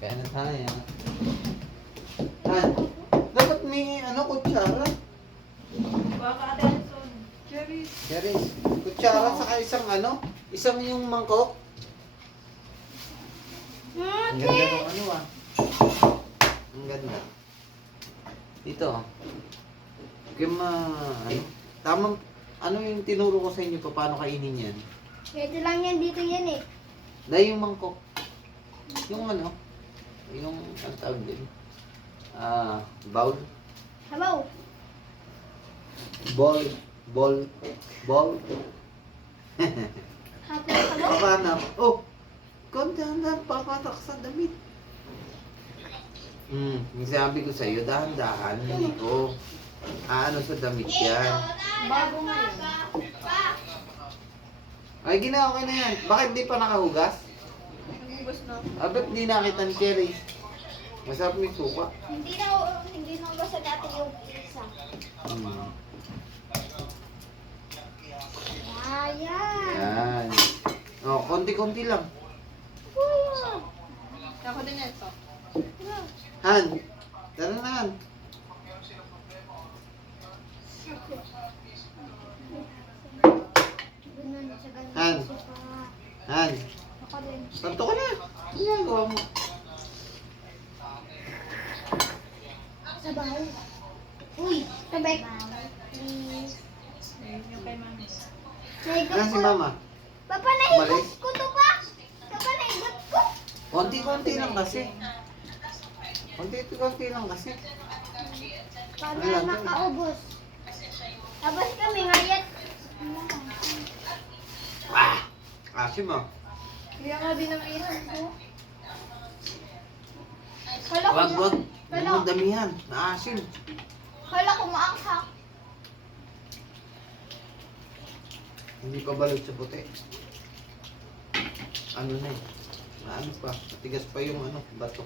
Kaya na tayo. Han, dapat may kutsara. Baka Adelson. Cherry. Charis, kutsara saka isang yung mangkok. Ang ganda ng Ang ganda. Dito. Tamang, yung tinuro ko sa inyo pa paano kainin yan? Ito lang yan, dito yan eh. Dahil yung mangkok. Yung yung ang tawag din. Bowl. Hello. Ball. Hello. Paano? Oh! Dahan-dahan papatak sa damit. Yung sabi ko sa'yo, dahan-dahan, hindi ko sa damit yan. Bago ngayon. Ay, ginawa ko na yan. Bakit di pa nakahugas? Nagubos na. Ba't di nakita ni Cherry? Masarap may suka. Hindi na basta dati yung isa. Ayan. Yan. Oh, konti-konti lang. Ako din yan, so. Han, tara na Han. Han. Han, Ako din. santo ka na. Ano ginagawa mo? Sabaw. Uy, sabay. Please. Yung kay mami. Ano si Mama? Papa, naigot Umalis? ko to pa. Papa, naigot ko. Konti-konti lang kasi. Konti-konti lang kasi. Para Ayan, makaubos. Tapos kami ngayat. Asim mo. Kaya nga din ang ihan ko. Kala ko Wag, wag. Huwag Wala. mo damihan. Naasim. Kala ko maangsak. Hindi pa balot sa puti. Ano na eh. Ano pa. Matigas pa yung bato.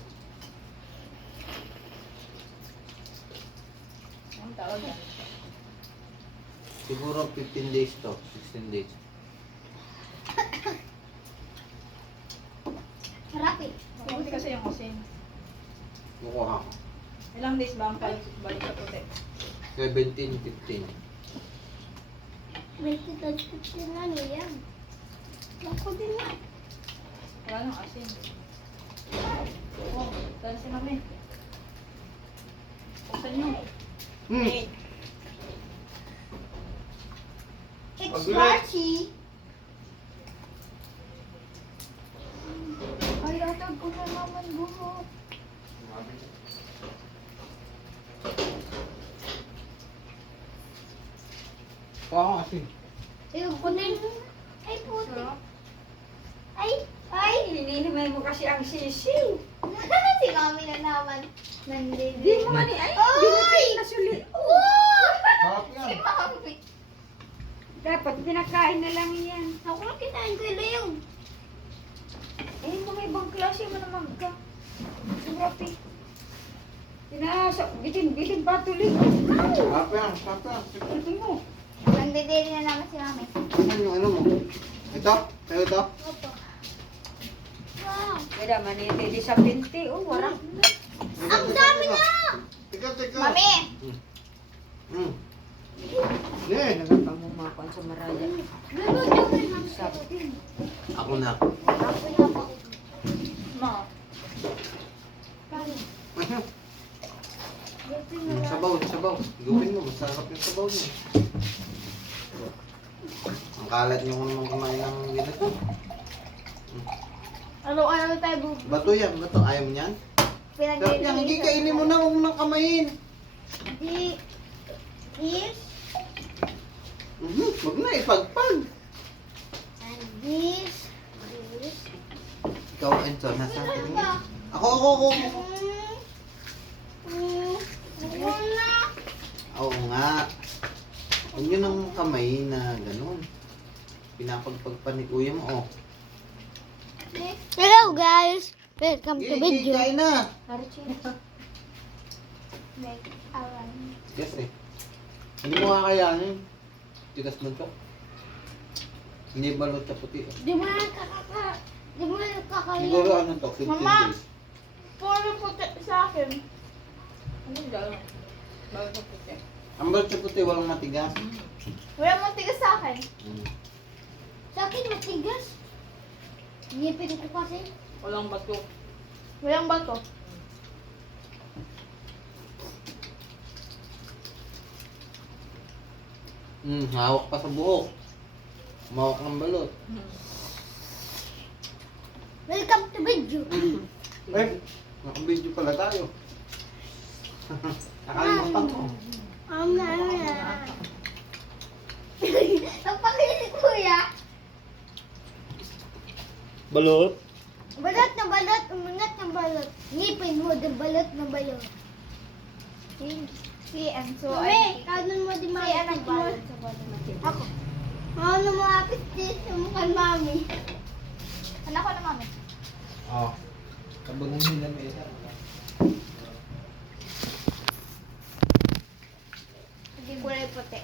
Ang tawag yan. Siguro 15 days to. 16 days. Sarap eh. Mabuti kasi yung asin. Kukuha ko. Ilang days ba ang balik sa puti? 17, 15. May kitad-kitad na niyan. Ako din na. Wala nang asin. Oh, saan si mami? Buksan nyo. Hmm. It's Pag-ulit. starchy. Ay, atag ko na naman buhok. Kuha ko kasi. Ayun ko din. Ay, puti. Sarap. Ay, Hinihimay mo kasi ang sisiw. si mami na naman. Nandito. Di mo man ay, Ay! na suli. Wow! Sarap Si yan. mami. Dapat pinakain na lang yan. Ako lang kinain ko yung. Eh, mga ibang klase mo naman ka. Sarap eh. Pinasa, bitin patuloy. Sarap yan. Sarap yan. Ito mo. Nandidiri na naman si mami. Ano yung mo? Ito? Sa'yo ito? Opo. Wow! Kaya maniti di sa pinti. Oh, wala. Ang dami na! Tika. Mami! Hmm. Yeah. Nagapangumakuan sa maraya. Lalo dyan Ako na. Ako na po. Ma. Sabaw. Gupin mo. Masarap yung sabaw niya. Ang kalat niyo kung naman kumain ng ganito. Ano tayo bubuo? Bato yan. Bato. Ayaw mo yan? Sarap yan. Hindi kainin mo na. Huwag mo nang kamayin. This Huwag na. Ipagpag. and this. Ikaw, Enzo. Nasa akin. Ano ba? Ako. Wala. Oo nga. Huwag nyo nang kamay na gano'n. Pinapagpag pa ni kuya mo. Oh. Hello guys! Welcome Kain na. Make awan. Yes eh. Hindi mo kakayanin. Tigas mo ito. Hindi balot sa puti. Di mo na kakaka... Di mo na Siguro kakalimutan. ano to? 15 Mama! days. akin. Ano dalawa? Bago sa puti. Ang balot sa puti, walang matigas. Wala mong tigas sa akin. Mm. Sa akin matigas. Ngipin ko kasi. Walang bato. Walang bato. Hawak pa sa buhok. Mahawak ng balot. Welcome to video. Eh, naka-video pala tayo. Nakalimutan ko. Na. Nagpakilit kuya. Balot? Balot na balot. Umunat na balot. Ngipin mo de balot na balot. Si Enzo Mami, kanon mo di Si mami. anak balot sa balot na tip. Ako. Ano mo apit din sa mukha ni mami. Anak ko na mami. Oo. Kabagong nila may isa. Hindi kulay puti.